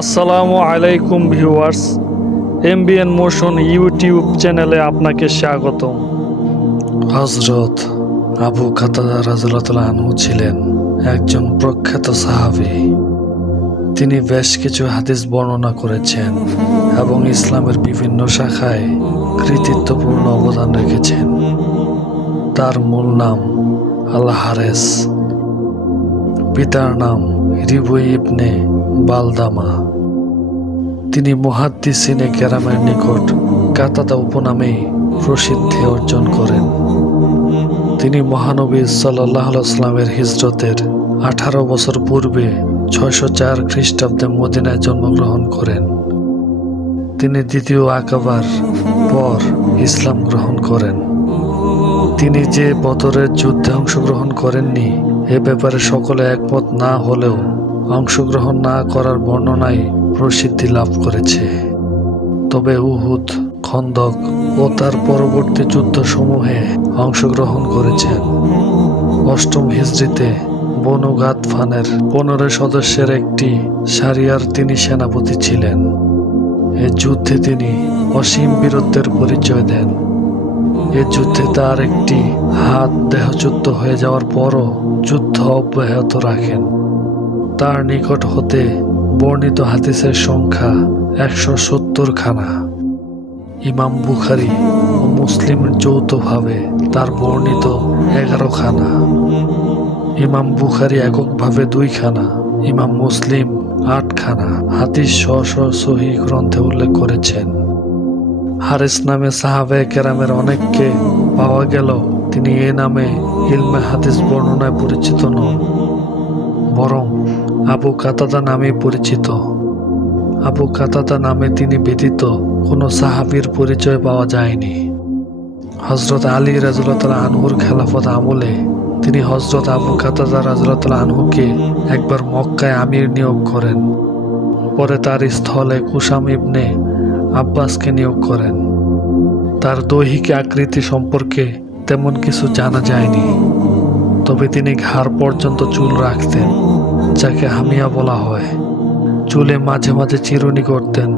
আসসালামু আলাইকুম viewers, MBN motion YouTube চ্যানেলে আপনাকে স্বাগতম। হজরত আবু কাতাদা রাজুল্লাহ আনহু ছিলেন একজন প্রখ্যাত সাহাবী। তিনি বেশ কিছু হাদিস বর্ণনা করেছেন এবং ইসলামের বিভিন্ন শাখায় কৃতিত্বপূর্ণ অবদান রেখেছেন। তার মূল নাম আল হারেস পিতার নাম রিবু ইবনে বালদামা। তিনি মুহাদ্দিসিনে কেরামের নিকট কাতাদা উপনামেই প্রসিদ্ধি অর্জন করেন। তিনি মহানবী সাল্লাহ আসলামের হিজরতের আঠারো বছর পূর্বে ছয়শো চার খ্রিস্টাব্দে মদিনায় জন্মগ্রহণ করেন। তিনি দ্বিতীয় আকাবার পর ইসলাম গ্রহণ করেন। তিনি যে বদরের যুদ্ধে অংশগ্রহণ করেননি, এ ব্যাপারে সকলে একমত না হলেও অংশগ্রহণ না করার বর্ণনায় প্রসিদ্ধি লাভ করেছে। তবে উহুদ, খন্দক ও তার পরবর্তী যুদ্ধসমূহে অংশগ্রহণ করেছেন। অষ্টম হিজড়িতে বনু গাতফানের পনেরো সদস্যের একটি সারিয়ার তিনি সেনাপতি ছিলেন। এ যুদ্ধে তিনি অসীম বীরত্বের পরিচয় দেন। এ যুদ্ধে তার একটি হাত দেহযুদ্ধ হয়ে যাওয়ার পরও যুদ্ধ অব্যাহত রাখেন। তার নিকট হতে বর্ণিত হাদিসের সংখ্যা একশো সত্তর খানা। ইমাম বুখারি ও মুসলিম যৌথভাবে তার বর্ণিত এগারো খানা। ইমাম বুখারি এককভাবে দুই খানা, ইমাম মুসলিম আট খানা। হাদিস স্ব স্ব সহি গ্রন্থে উল্লেখ করেছেন। হারেস নামে সাহাবে কেরামের অনেককে পাওয়া গেল। তিনি এ নামে ইলমে হাদিস বর্ণনায় পরিচিত নন। বরং আবু কাতাদা নামে পরিচিত। আবু কাতাদা নামে তিনি ব্যতীত কোনো সাহাবীর পরিচয় পাওয়া যায়নি। হজরত আলী রাজুল্লাহ আনহুর খেলাফত আমলে তিনি হজরত আবু কাতাদা রাজুল্লাহ আনহুকে একবার মক্কায় আমির নিয়োগ করেন। পরে তার স্থলে কুসাম ইবনে আব্বাসকে নিয়োগ করেন। তার দৈহিক আকৃতি সম্পর্কে তেমন কিছু জানা যায়নি। তবে তিনি ঘাড় পর্যন্ত চুল রাখতেন, যাকে হামিয়া বলা হয়। চুলে মাঝে মাঝে চিরুনি করতেন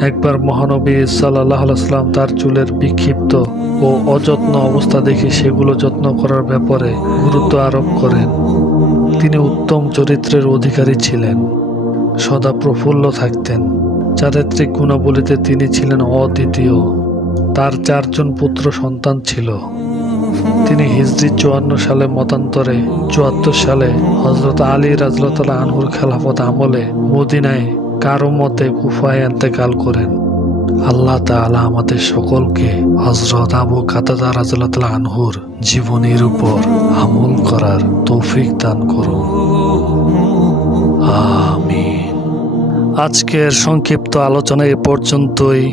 একবার মহানবী সাল্লাহ সাল্লাম তার চুলের বিক্ষিপ্ত ও অযত্ন অবস্থা দেখে সেগুলো যত্ন করার ব্যাপারে গুরুত্ব আরোপ করেন। তিনি উত্তম চরিত্রের অধিকারী ছিলেন, সদা প্রফুল্ল থাকতেন। চারিত্রিক গুণাবলীতে তিনি ছিলেন অদ্বিতীয়। তার চারজন পুত্র সন্তান ছিল। তিনি হিজরি চুয়ান্ন সালে মতান্তরে চুয়াত্তর সালে হজরত আলী রাজলতলা আনহুর খেলাফত আমলে মদিনায় কারও মতে কুফায় এন্তেকাল করেন। আল্লাহ তাআলা আমাদের সকলকে হজরত আবু কাতাদা রাজলতলা আনহুর জীবনীর উপর আমল করার তৌফিক দান করুন। আমিন। আজকের সংক্ষিপ্ত আলোচনা এ পর্যন্তই।